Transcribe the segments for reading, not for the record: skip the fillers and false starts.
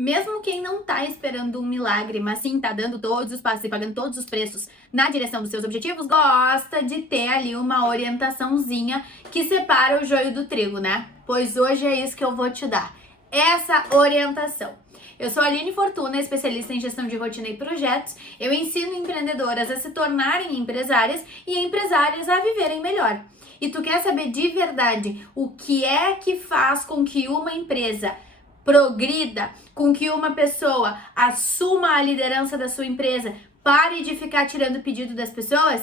Mesmo quem não tá esperando um milagre, mas sim tá dando todos os passos e pagando todos os preços na direção dos seus objetivos, gosta de ter ali uma orientaçãozinha que separa o joio do trigo, né? Pois hoje é isso que eu vou te dar, essa orientação. Eu sou a Aline Fortuna, especialista em gestão de rotina e projetos. Eu ensino empreendedoras a se tornarem empresárias e empresárias a viverem melhor. E tu quer saber de verdade o que é que faz com que uma empresa progrida, com que uma pessoa assuma a liderança da sua empresa, pare de ficar tirando pedido das pessoas?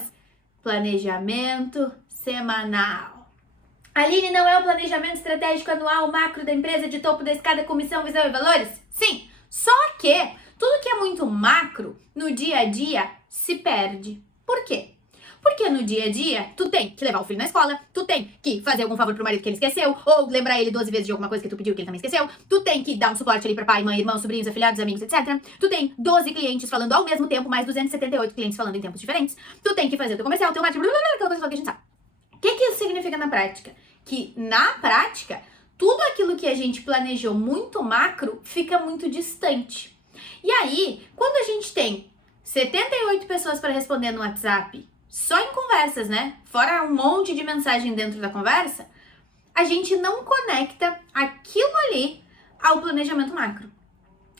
Planejamento semanal. Aline, não é o planejamento estratégico anual macro da empresa de topo da escada com missão, visão e valores? Sim, só que tudo que é muito macro no dia a dia se perde. Por quê? Porque no dia a dia, tu tem que levar o filho na escola, tu tem que fazer algum favor pro marido que ele esqueceu, ou lembrar ele 12 vezes de alguma coisa que tu pediu que ele também esqueceu, tu tem que dar um suporte ali pra pai, mãe, irmãos, sobrinhos, afilhados, amigos, etc. Tu tem 12 clientes falando ao mesmo tempo, mais 278 clientes falando em tempos diferentes. Tu tem que fazer o teu comercial, o teu marketing, aquela coisa que a gente sabe. O que isso significa na prática? Que na prática, tudo aquilo que a gente planejou muito macro fica muito distante. E aí, quando a gente tem 78 pessoas para responder no WhatsApp, só em conversas, né? Fora um monte de mensagem dentro da conversa, a gente não conecta aquilo ali ao planejamento macro.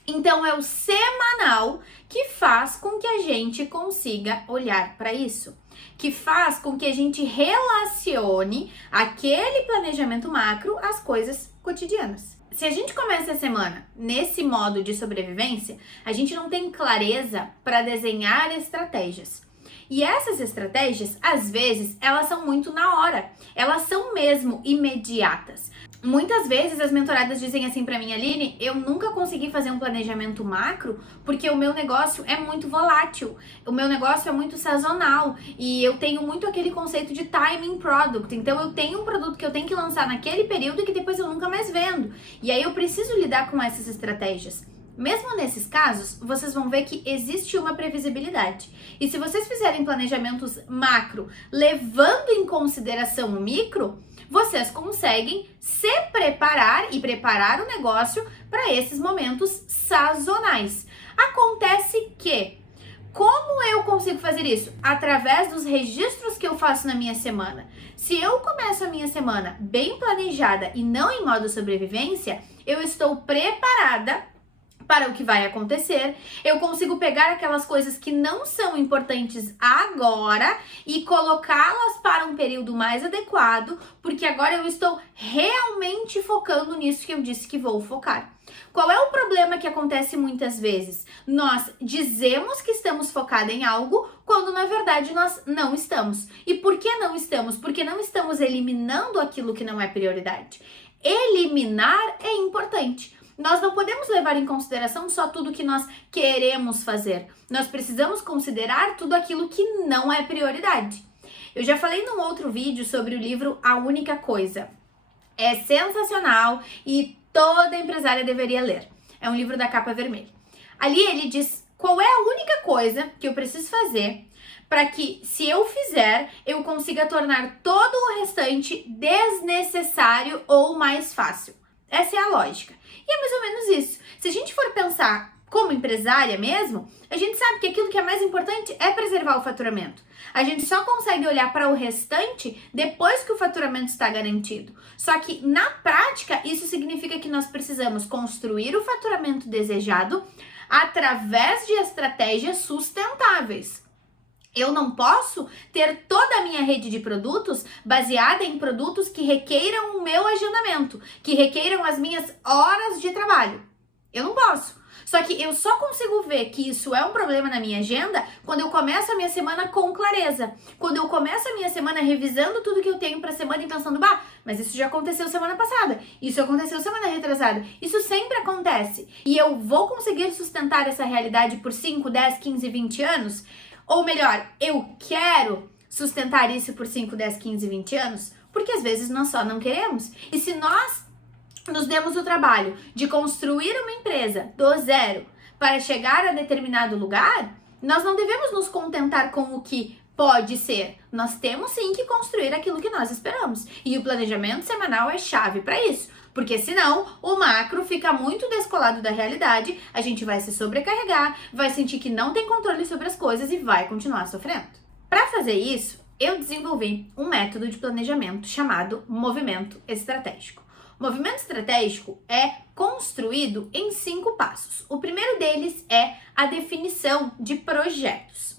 Então é o semanal que faz com que a gente consiga olhar para isso, que faz com que a gente relacione aquele planejamento macro às coisas cotidianas. Se a gente começa a semana nesse modo de sobrevivência, a gente não tem clareza para desenhar estratégias. E essas estratégias, às vezes, elas são muito na hora. Elas são mesmo imediatas. Muitas vezes as mentoradas dizem assim pra mim, Aline, eu nunca consegui fazer um planejamento macro porque o meu negócio é muito volátil, o meu negócio é muito sazonal e eu tenho muito aquele conceito de timing product. Então eu tenho um produto que eu tenho que lançar naquele período e que depois eu nunca mais vendo. E aí eu preciso lidar com essas estratégias. Mesmo nesses casos, vocês vão ver que existe uma previsibilidade. E se vocês fizerem planejamentos macro, levando em consideração o micro, vocês conseguem se preparar e preparar o negócio para esses momentos sazonais. Acontece que, como eu consigo fazer isso? Através dos registros que eu faço na minha semana. Se eu começo a minha semana bem planejada e não em modo sobrevivência, eu estou preparada para o que vai acontecer, eu consigo pegar aquelas coisas que não são importantes agora e colocá-las para um período mais adequado, porque agora eu estou realmente focando nisso que eu disse que vou focar. Qual é o problema que acontece muitas vezes? Nós dizemos que estamos focados em algo, quando na verdade nós não estamos. E por que não estamos? Porque não estamos eliminando aquilo que não é prioridade. Eliminar é importante. Nós não podemos levar em consideração só tudo que nós queremos fazer. Nós precisamos considerar tudo aquilo que não é prioridade. Eu já falei num outro vídeo sobre o livro A Única Coisa. É sensacional e toda empresária deveria ler. É um livro da capa vermelha. Ali ele diz qual é a única coisa que eu preciso fazer para que, se eu fizer, eu consiga tornar todo o restante desnecessário ou mais fácil. Essa é a lógica. E é mais ou menos isso. Se a gente for pensar como empresária mesmo, a gente sabe que aquilo que é mais importante é preservar o faturamento. A gente só consegue olhar para o restante depois que o faturamento está garantido. Só que, na prática, isso significa que nós precisamos construir o faturamento desejado através de estratégias sustentáveis. Eu não posso ter toda a minha rede de produtos baseada em produtos que requeiram o meu agendamento, que requeiram as minhas horas de trabalho. Eu não posso. Só que eu só consigo ver que isso é um problema na minha agenda quando eu começo a minha semana com clareza. Quando eu começo a minha semana revisando tudo que eu tenho para a semana e pensando, mas isso já aconteceu semana passada, isso aconteceu semana retrasada, isso sempre acontece. E eu vou conseguir sustentar essa realidade por 5, 10, 15, 20 anos? Ou melhor, eu quero sustentar isso por 5, 10, 15, 20 anos? Porque às vezes nós só não queremos. E se nós nos demos o trabalho de construir uma empresa do zero para chegar a determinado lugar, nós não devemos nos contentar com o que pode ser. Nós temos sim que construir aquilo que nós esperamos. E o planejamento semanal é chave para isso. Porque senão o macro fica muito descolado da realidade, a gente vai se sobrecarregar, vai sentir que não tem controle sobre as coisas e vai continuar sofrendo. Para fazer isso, eu desenvolvi um método de planejamento chamado movimento estratégico. O movimento estratégico é construído em 5 passos. O primeiro deles é a definição de projetos.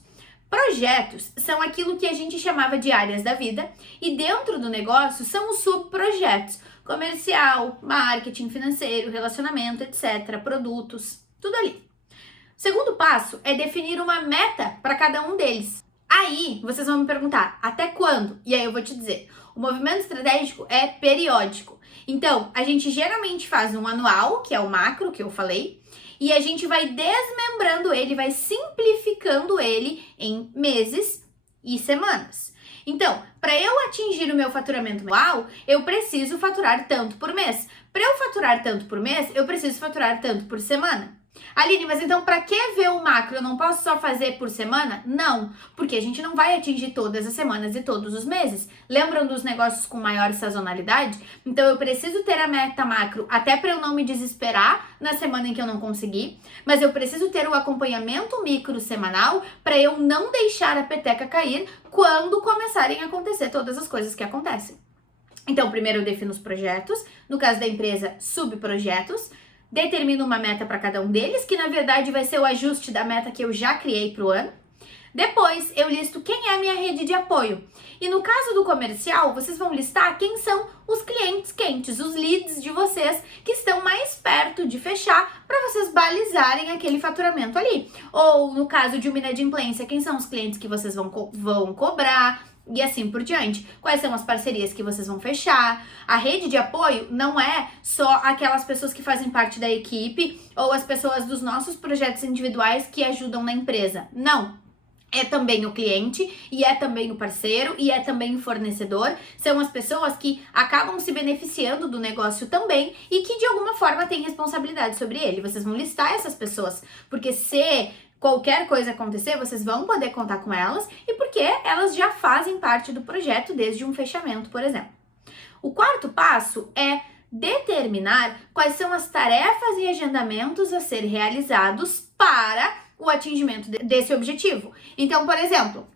Projetos são aquilo que a gente chamava de áreas da vida e dentro do negócio são os subprojetos, comercial, marketing, financeiro, relacionamento, etc., produtos, tudo ali. O segundo passo é definir uma meta para cada um deles. Aí, vocês vão me perguntar, até quando? E aí eu vou te dizer, o movimento estratégico é periódico. Então, a gente geralmente faz um anual, que é o macro, que eu falei, e a gente vai desmembrando ele, vai simplificando ele em meses e semanas. Então, para eu atingir o meu faturamento anual, eu preciso faturar tanto por mês. Para eu faturar tanto por mês, eu preciso faturar tanto por semana. Aline, mas então para que ver o macro? Eu não posso só fazer por semana? Não, porque a gente não vai atingir todas as semanas e todos os meses. Lembram dos negócios com maior sazonalidade? Então eu preciso ter a meta macro até para eu não me desesperar na semana em que eu não conseguir, mas eu preciso ter o acompanhamento micro semanal para eu não deixar a peteca cair quando começarem a acontecer todas as coisas que acontecem. Então primeiro eu defino os projetos, no caso da empresa, subprojetos. Determino uma meta para cada um deles, que na verdade vai ser o ajuste da meta que eu já criei para o ano. Depois, eu listo quem é a minha rede de apoio. E no caso do comercial, vocês vão listar quem são os clientes quentes, os leads de vocês que estão mais perto de fechar para vocês balizarem aquele faturamento ali. Ou no caso de uma inadimplência, quem são os clientes que vocês vão cobrar. E assim por diante. Quais são as parcerias que vocês vão fechar? A rede de apoio não é só aquelas pessoas que fazem parte da equipe ou as pessoas dos nossos projetos individuais que ajudam na empresa. Não. É também o cliente, e é também o parceiro, e é também o fornecedor. São as pessoas que acabam se beneficiando do negócio também e que de alguma forma têm responsabilidade sobre ele. Vocês vão listar essas pessoas, porque se qualquer coisa acontecer, vocês vão poder contar com elas e porque elas já fazem parte do projeto desde um fechamento, por exemplo. O quarto passo é determinar quais são as tarefas e agendamentos a ser realizados para o atingimento desse objetivo. Então, por exemplo,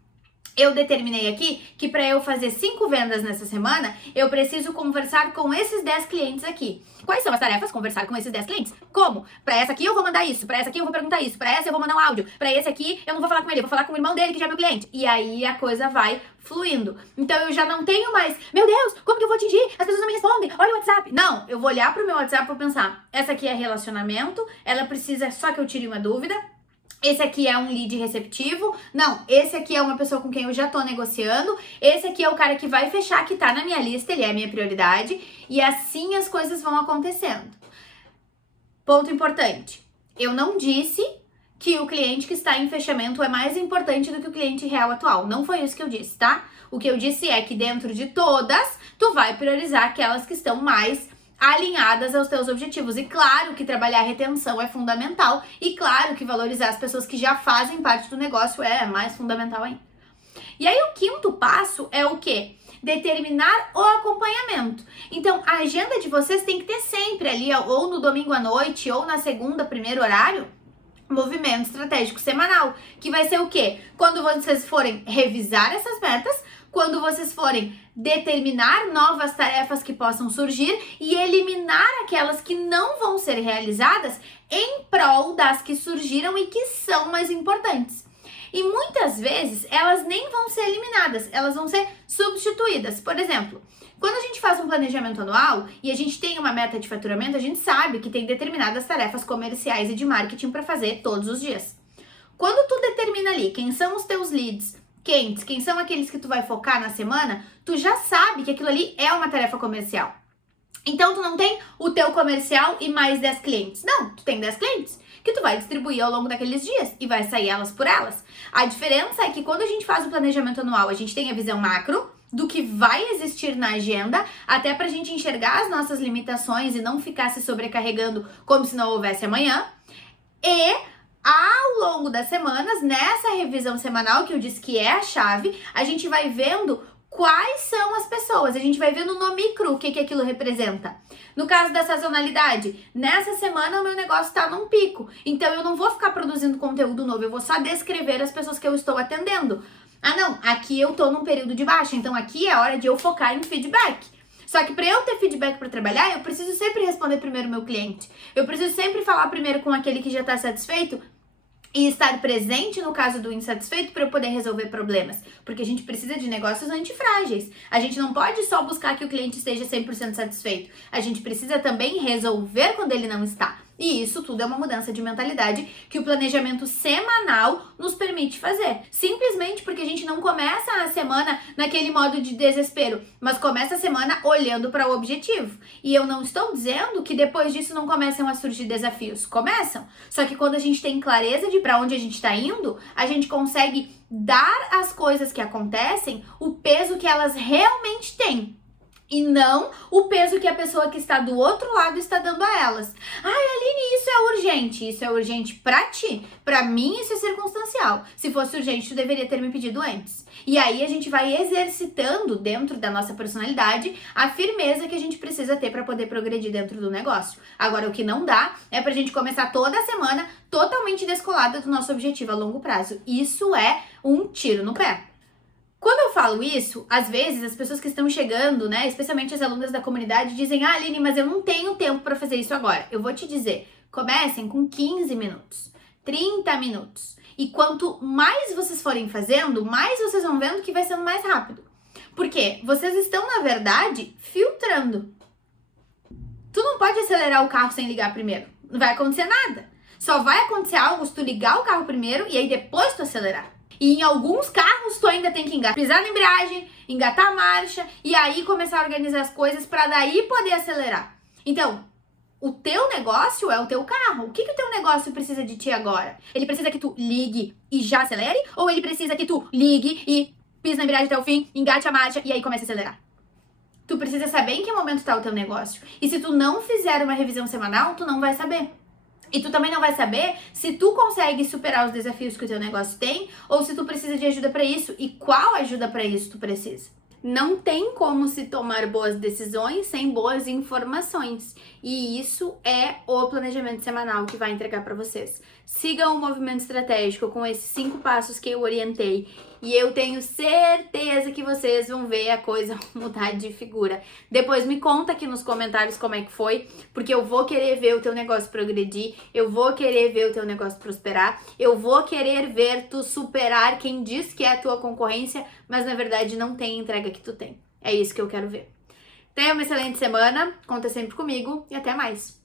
eu determinei aqui que para eu fazer 5 vendas nessa semana, eu preciso conversar com esses 10 clientes aqui. Quais são as tarefas? Conversar com esses 10 clientes. Como? Para essa aqui eu vou mandar isso, para essa aqui eu vou perguntar isso, para essa eu vou mandar um áudio, para esse aqui eu não vou falar com ele, eu vou falar com o irmão dele que já é meu cliente. E aí a coisa vai fluindo. Então eu já não tenho mais, meu Deus, como que eu vou atingir? As pessoas não me respondem, olha o WhatsApp. Não, eu vou olhar pro meu WhatsApp e vou pensar, essa aqui é relacionamento, ela precisa só que eu tire uma dúvida. Esse aqui é um lead receptivo. Não, esse aqui é uma pessoa com quem eu já tô negociando. Esse aqui é o cara que vai fechar, que tá na minha lista, ele é a minha prioridade. E assim as coisas vão acontecendo. Ponto importante. Eu não disse que o cliente que está em fechamento é mais importante do que o cliente real atual. Não foi isso que eu disse, tá? O que eu disse é que dentro de todas, tu vai priorizar aquelas que estão mais alinhadas aos teus objetivos. E claro que trabalhar a retenção é fundamental. E claro que valorizar as pessoas que já fazem parte do negócio é mais fundamental ainda. E aí o quinto passo é o quê? Determinar o acompanhamento. Então, a agenda de vocês tem que ter sempre ali, ou no domingo à noite, ou na segunda, primeiro horário, movimento estratégico semanal. Que vai ser o quê? Quando vocês forem revisar essas metas, quando vocês forem determinar novas tarefas que possam surgir e eliminar aquelas que não vão ser realizadas em prol das que surgiram e que são mais importantes. E muitas vezes elas nem vão ser eliminadas, elas vão ser substituídas. Por exemplo, quando a gente faz um planejamento anual e a gente tem uma meta de faturamento, a gente sabe que tem determinadas tarefas comerciais e de marketing para fazer todos os dias. Quando tu determina ali quem são os teus leads quentes, quem são aqueles que tu vai focar na semana, tu já sabe que aquilo ali é uma tarefa comercial. Então, tu não tem o teu comercial e mais 10 clientes. Não, tu tem 10 clientes que tu vai distribuir ao longo daqueles dias e vai sair elas por elas. A diferença é que quando a gente faz o planejamento anual, a gente tem a visão macro do que vai existir na agenda, até pra gente enxergar as nossas limitações e não ficar se sobrecarregando como se não houvesse amanhã. E ao longo das semanas, nessa revisão semanal, que eu disse que é a chave, a gente vai vendo quais são as pessoas. A gente vai vendo no micro o que aquilo representa. No caso da sazonalidade, nessa semana o meu negócio tá num pico. Então eu não vou ficar produzindo conteúdo novo, eu vou só descrever as pessoas que eu estou atendendo. Ah não, aqui eu tô num período de baixa, então aqui é hora de eu focar em feedback. Só que para eu ter feedback para trabalhar, eu preciso sempre responder primeiro o meu cliente. Eu preciso sempre falar primeiro com aquele que já tá satisfeito e estar presente no caso do insatisfeito para eu poder resolver problemas. Porque a gente precisa de negócios antifrágeis. A gente não pode só buscar que o cliente esteja 100% satisfeito. A gente precisa também resolver quando ele não está. E isso tudo é uma mudança de mentalidade que o planejamento semanal nos permite fazer. Simplesmente porque a gente não começa a semana naquele modo de desespero, mas começa a semana olhando para o objetivo. E eu não estou dizendo que depois disso não começam a surgir desafios. Começam. Só que quando a gente tem clareza de para onde a gente está indo, a gente consegue dar às coisas que acontecem o peso que elas realmente têm. E não o peso que a pessoa que está do outro lado está dando a elas. Ai, Aline, isso é urgente. Isso é urgente pra ti. Pra mim, isso é circunstancial. Se fosse urgente, tu deveria ter me pedido antes. E aí, a gente vai exercitando dentro da nossa personalidade a firmeza que a gente precisa ter para poder progredir dentro do negócio. Agora, o que não dá é pra gente começar toda a semana totalmente descolada do nosso objetivo a longo prazo. Isso é um tiro no pé. Quando eu falo isso, às vezes as pessoas que estão chegando, né, especialmente as alunas da comunidade, dizem: ah, Aline, mas eu não tenho tempo para fazer isso agora. Eu vou te dizer, comecem com 15 minutos, 30 minutos. E quanto mais vocês forem fazendo, mais vocês vão vendo que vai sendo mais rápido. Porque vocês estão, na verdade, filtrando. Tu não pode acelerar o carro sem ligar primeiro. Não vai acontecer nada. Só vai acontecer algo se tu ligar o carro primeiro e aí depois tu acelerar. E em alguns carros tu ainda tem que pisar na embreagem, engatar a marcha e aí começar a organizar as coisas para daí poder acelerar. Então, o teu negócio é o teu carro. O que o teu negócio precisa de ti agora? Ele precisa que tu ligue e já acelere? Ou ele precisa que tu ligue e pise na embreagem até o fim, engate a marcha e aí comece a acelerar? Tu precisa saber em que momento está o teu negócio. E se tu não fizer uma revisão semanal, tu não vai saber. E tu também não vai saber se tu consegue superar os desafios que o teu negócio tem ou se tu precisa de ajuda para isso e qual ajuda para isso tu precisa. Não tem como se tomar boas decisões sem boas informações. E isso é o planejamento semanal que vai entregar para vocês. Sigam o movimento estratégico com esses 5 passos que eu orientei. E eu tenho certeza que vocês vão ver a coisa mudar de figura. Depois me conta aqui nos comentários como é que foi, porque eu vou querer ver o teu negócio progredir, eu vou querer ver o teu negócio prosperar, eu vou querer ver tu superar quem diz que é a tua concorrência, mas na verdade não tem a entrega que tu tem. É isso que eu quero ver. Tenha uma excelente semana, conta sempre comigo e até mais!